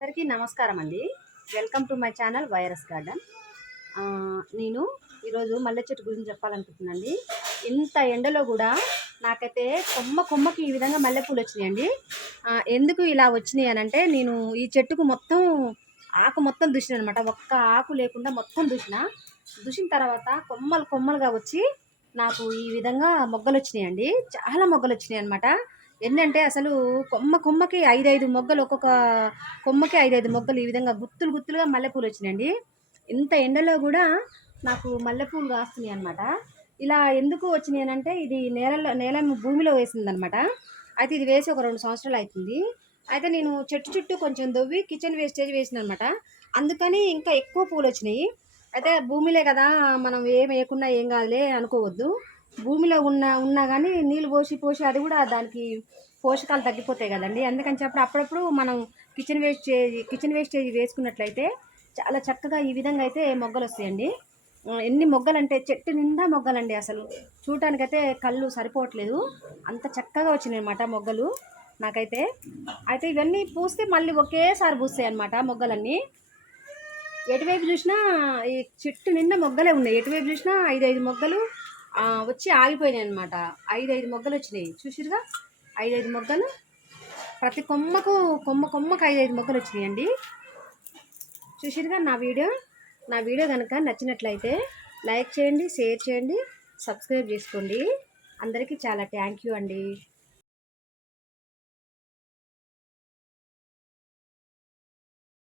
అందరికీ నమస్కారం అండి welcome to my channel virus garden. నేను ఈరోజు మల్లె చెట్టు గురించి చెప్పాలనుకుంటున్నాండి ఇంత ఎండలో కూడా నాకైతే కొమ్మ కొమ్మకి ఈ విధంగా మల్లెపూలు వచ్చినాయండి. ఎందుకు ఇలా వచ్చినాయి అని అంటే నేను ఈ చెట్టుకు మొత్తం ఆకు మొత్తం దుసిన అనమాట ఒక్క ఆకు లేకుండా మొత్తం దూసిన దుసిన తర్వాత కొమ్మలు కొమ్మలుగా వచ్చి నాకు ఈ విధంగా మొగ్గలు వచ్చినాయండి. చాలా మొగ్గలు వచ్చినాయి అనమాట ఎన్నంటే అసలు కొమ్మ కొమ్మకి ఐదైదు మొగ్గలు ఒక్కొక్క కొమ్మకి ఐదైదు మొగ్గలు ఈ విధంగా గుత్తులు గుత్తులుగా మల్లెపూలు వచ్చినాయండి. ఇంత ఎండలో కూడా నాకు మల్లెపూలు కాస్తున్నాయి అనమాట ఇలా ఎందుకు వచ్చినాయి అని అంటే ఇది నేలలో నేల భూమిలో వేసిందనమాట అయితే ఇది వేసి ఒక రెండు సంవత్సరాలు అవుతుంది. అయితే నేను చెట్టు చుట్టూ కొంచెం దొవ్వి కిచెన్ వేస్టేజ్ వేసిన అనమాట అందుకని ఇంకా ఎక్కువ పూలు వచ్చినాయి. అయితే భూమిలే కదా మనం ఏం వేయకుండా ఏం కాదులే అనుకోవద్దు. భూమిలో ఉన్న ఉన్నా కానీ నీళ్ళు పోసి పోసి అది కూడా దానికి పోషకాలు తగ్గిపోతాయి కదండి. అందుకని చెప్పి అప్పుడప్పుడు మనం కిచెన్ వేస్టేజ్ కిచెన్ వేస్టేజ్ వేసుకున్నట్లయితే చాలా చక్కగా ఈ విధంగా అయితే మొగ్గలు వస్తాయండి. ఎన్ని మొగ్గలు అంటే చెట్టు నిండా మొగ్గలండి అసలు. చూడటానికైతే కళ్ళు సరిపోవట్లేదు. అంత చక్కగా వచ్చినాయి అనమాట మొగ్గలు నాకైతే. అయితే ఇవన్నీ పూస్తే మళ్ళీ ఒకేసారి పూస్తాయి అనమాట మొగ్గలన్నీ. ఎటువైపు చూసినా ఈ చెట్టు నిండా మొగ్గలే ఉన్నాయి. ఎటువైపు చూసినా ఐదు ఐదు మొగ్గలు వచ్చి ఆగిపోయినాయి అనమాట ఐదు ఐదు మొగ్గలు వచ్చినాయి. చూసిరుగా ఐదు ఐదు మొగ్గలు. ప్రతి కొమ్మకు కొమ్మ కొమ్మకు ఐదు ఐదు మొగ్గలు వచ్చినాయండి. చూసిరుగా నా వీడియో? నా వీడియో కనుక నచ్చినట్లయితే లైక్ చేయండి షేర్ చేయండి సబ్స్క్రైబ్ చేసుకోండి. అందరికీ చాలా థ్యాంక్ యూ అండి.